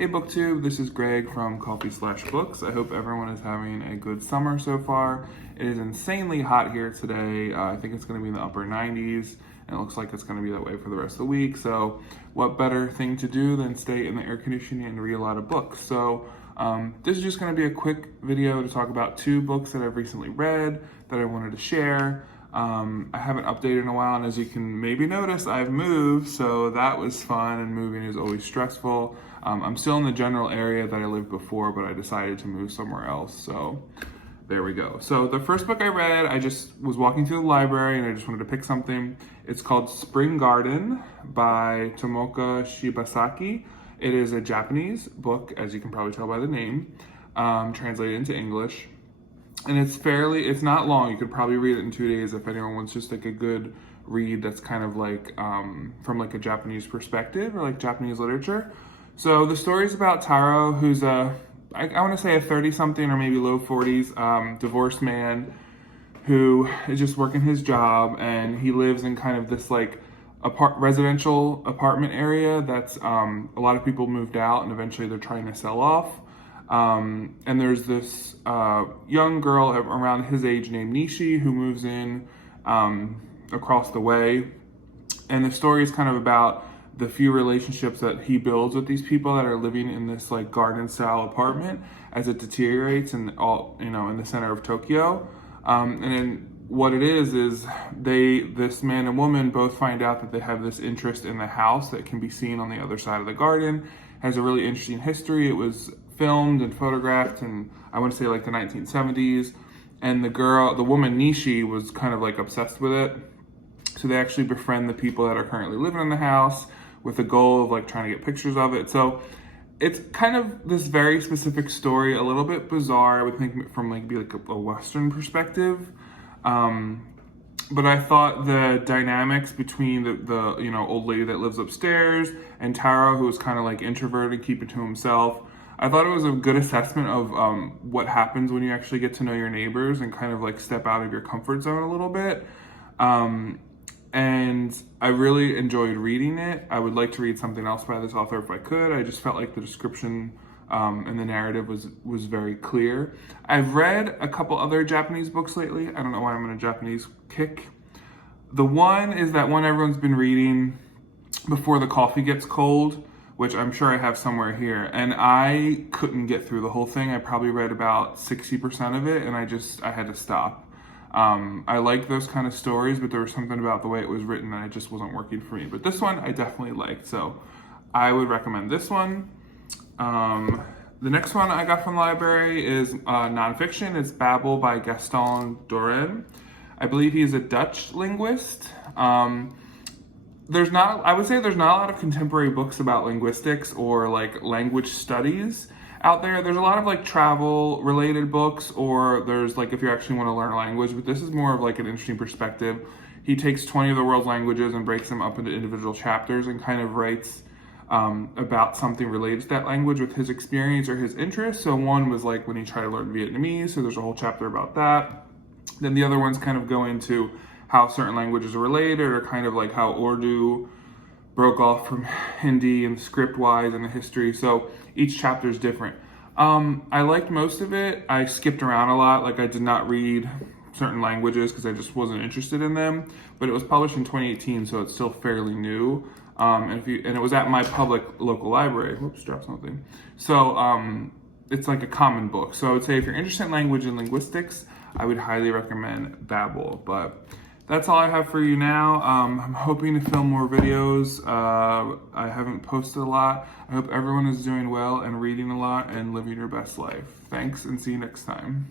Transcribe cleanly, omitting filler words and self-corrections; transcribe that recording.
Hey BookTube, this is Greg from Coffee/Books. I hope everyone is having a good summer so far. It is insanely hot here today. I think it's going to be in the upper 90s, and it looks like it's going to be that way for the rest of the week. So what better thing to do than stay in the air conditioning and read a lot of books. So this is just going to be a quick video to talk about two books that I've recently read that I wanted to share. I haven't updated in a while, and as you can maybe notice, I've moved, so that was fun, and moving is always stressful. I'm still in the general area that I lived before, but I decided to move somewhere else, so there we go. So the first book I read, I just was walking through the library and I just wanted to pick something. It's called Spring Garden by Tomoka Shibasaki. It is a Japanese book, as you can probably tell by the name, translated into English. And it's not long. You could probably read it in 2 days if anyone wants just like a good read that's kind of like from like a Japanese perspective or like Japanese literature. So the story is about Taro, who's I want to say a 30-something or maybe low 40s divorced man who is just working his job, and he lives in kind of this like residential apartment area that's a lot of people moved out and eventually they're trying to sell off. And there's this young girl around his age named Nishi who moves in across the way. And the story is kind of about the few relationships that he builds with these people that are living in this like garden style apartment as it deteriorates in in the center of Tokyo. And then what it is this man and woman both find out that they have this interest in the house that can be seen on the other side of the garden. It has a really interesting history. It was filmed and photographed in, I want to say, like the 1970s. And the woman Nishi was kind of like obsessed with it. So they actually befriend the people that are currently living in the house with the goal of like trying to get pictures of it. So it's kind of this very specific story, a little bit bizarre, I would think, from like a Western perspective. But I thought the dynamics between the old lady that lives upstairs and Taro, who is kind of like introverted, keep it to himself. I thought it was a good assessment of what happens when you actually get to know your neighbors and kind of like step out of your comfort zone a little bit. And I really enjoyed reading it. I would like to read something else by this author if I could. I just felt like the description and the narrative was very clear. I've read a couple other Japanese books lately. I don't know why I'm in a Japanese kick. The one is that one everyone's been reading, Before the Coffee Gets Cold, which I'm sure I have somewhere here. And I couldn't get through the whole thing. I probably read about 60% of it, and I had to stop. I like those kind of stories, but there was something about the way it was written that it just wasn't working for me. But this one I definitely liked, so I would recommend this one. The next one I got from the library is nonfiction. It's Babble by Gaston Doren. I believe he's a Dutch linguist. I would say there's not a lot of contemporary books about linguistics or like language studies out there. There's a lot of like travel related books, or there's like if you actually want to learn a language, but this is more of like an interesting perspective. He takes 20 of the world's languages and breaks them up into individual chapters and kind of writes about something related to that language with his experience or his interest. So one was like when he tried to learn Vietnamese, so there's a whole chapter about that. Then the other ones kind of go into how certain languages are related, or kind of like how Urdu broke off from Hindi and script-wise and the history. So each chapter is different. I liked most of it. I skipped around a lot. Like I did not read certain languages because I just wasn't interested in them. But it was published in 2018, so it's still fairly new. And it was at my public local library. Whoops, dropped something. So it's like a common book. So I would say if you're interested in language and linguistics, I would highly recommend Babble. But that's all I have for you now. I'm hoping to film more videos. I haven't posted a lot. I hope everyone is doing well and reading a lot and living your best life. Thanks, and see you next time.